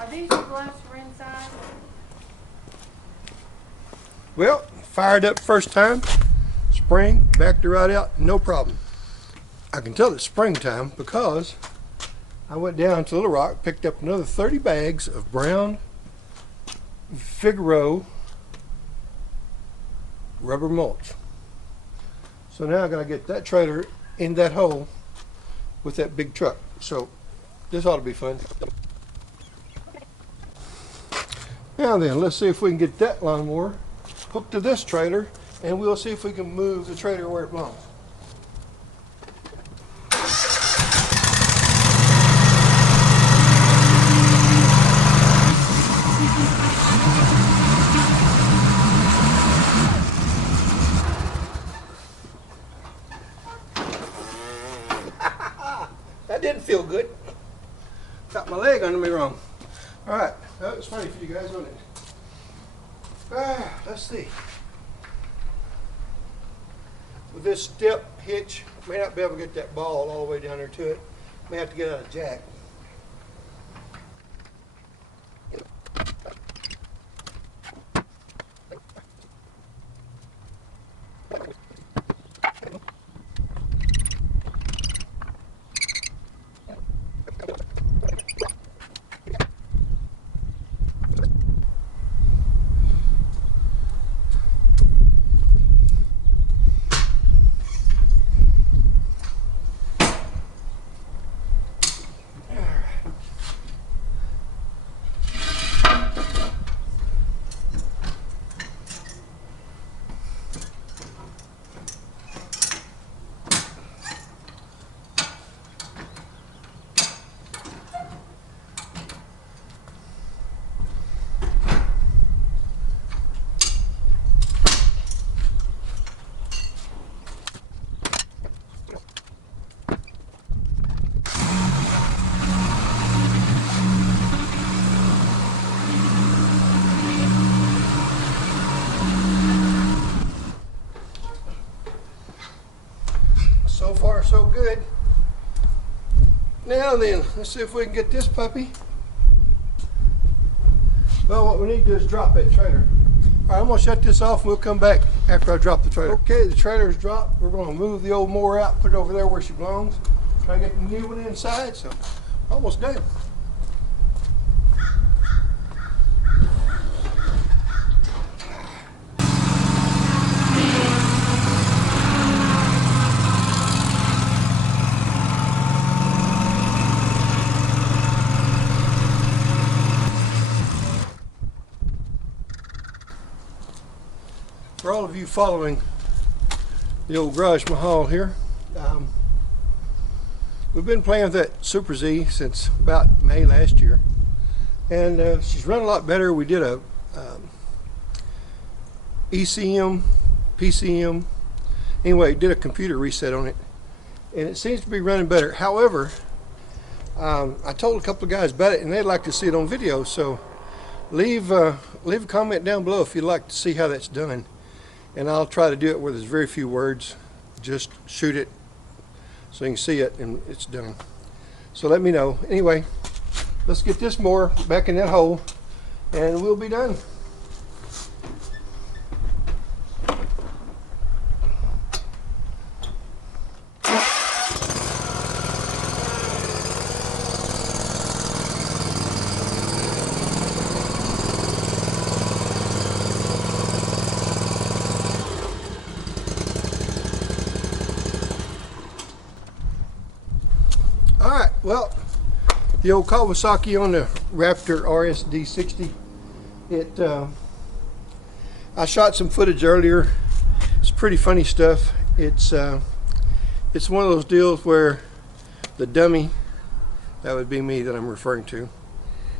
Are these gloves for inside? Well, fired up first time, spring, backed her right out, no problem. I can tell it's springtime because I went down to Little Rock, picked up another 30 bags of brown Figaro rubber mulch. So now I gotta get that trailer in that hole with that big truck. So this ought to be fun. Now then, let's see if we can get that lawnmower hooked to this trailer, and we'll see if we can move the trailer where it belongs. That didn't feel good. Got my leg under me wrong. All right, that was funny for you guys, wasn't it? Let's see. With this step hitch, may not be able to get that ball all the way down there to it. May have to get out a jack. So far, so good. Now then, let's see if we can get this puppy. Well, what we need to do is drop that trailer. All right, I'm gonna shut this off and we'll come back after I drop the trailer. Okay, the trailer's dropped. We're gonna move the old mower out, put it over there where she belongs. Try to get the new one inside, so almost done. For all of you following the old Garaj Mahal here, we've been playing with that Super Z since about May last year, and she's run a lot better. We did a ECM, PCM, anyway, did a computer reset on it, and it seems to be running better. However, I told a couple of guys about it, and they'd like to see it on video, so leave a comment down below if you'd like to see how that's done. And I'll try to do it where there's very few words. Just shoot it so you can see it and it's done. So let me know. Anyway, let's get this mower back in that hole and we'll be done. Alright, well, the old Kawasaki on the Raptor RSD60. I shot some footage earlier. It's pretty funny stuff. It's one of those deals where the dummy, that would be me that I'm referring to,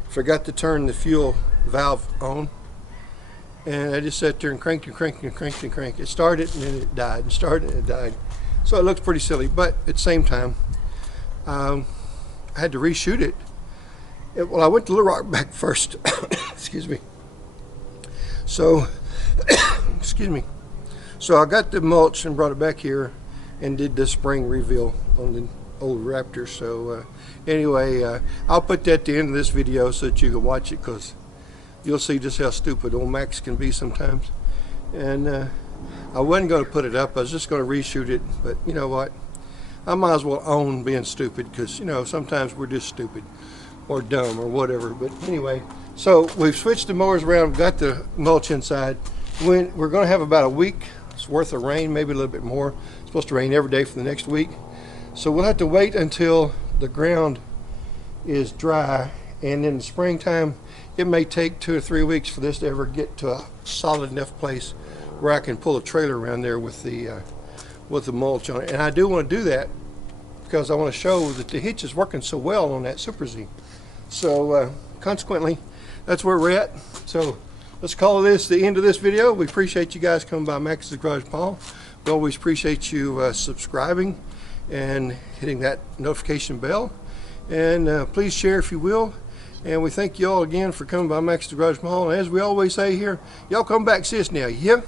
forgot to turn the fuel valve on. And I just sat there and cranked and cranked and cranked and cranked. It started and then it died, and started and it died. So it looks pretty silly, but at the same time, I had to reshoot it. Well, I went to Little Rock back first. Excuse me. So, excuse me. So I got the mulch and brought it back here and did the spring reveal on the old Raptor. So anyway, I'll put that at the end of this video so that you can watch it, because you'll see just how stupid old Max can be sometimes. And I wasn't going to put it up. I was just going to reshoot it. But you know what? I might as well own being stupid, because you know, sometimes we're just stupid or dumb or whatever. But anyway, so we've switched the mowers around, got the mulch inside. We're going to have about a week's worth of rain, maybe a little bit more. It's supposed to rain every day for the next week. So we'll have to wait until the ground is dry, and in the springtime it may take 2 or 3 weeks for this to ever get to a solid enough place where I can pull a trailer around there with the mulch on it. And I do want to do that because I want to show that the hitch is working so well on that Super Z. So consequently, that's where we're at. So let's call this the end of this video. We appreciate you guys coming by Max's Garage Mahal. We always appreciate you subscribing and hitting that notification bell. And please share if you will. And we thank you all again for coming by Max's Garage Mahal. And as we always say here, y'all come back, see us now, yeah?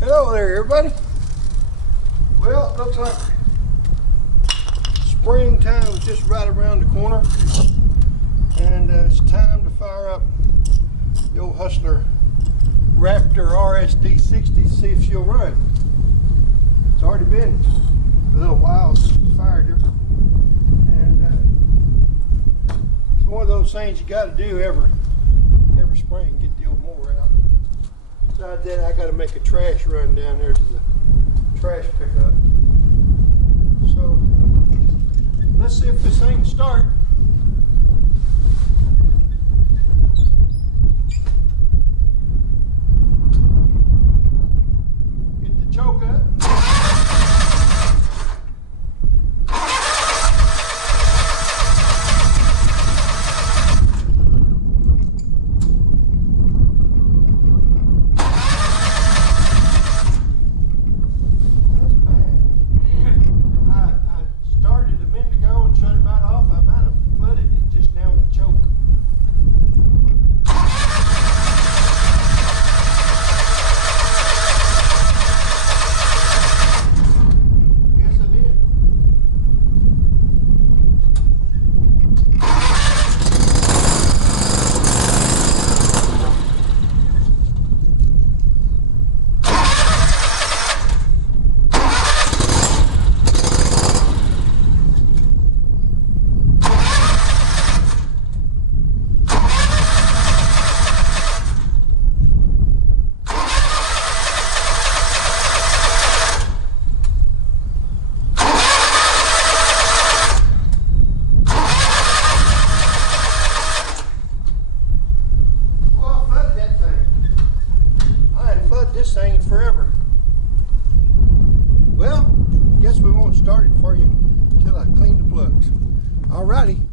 Hello there, everybody. Well, it looks like springtime is just right around the corner, and it's time to fire up the old Hustler Raptor RSD60 to see if she'll run. It's already been a little while since we fired her, and it's one of those things you got to do every spring, get the old mower out. Besides that, I got to make a trash run down there to the trash pickup. So let's see if this thing can start. Get the choke up. This thing forever. Well, guess we won't start it for you until I clean the plugs. Alrighty.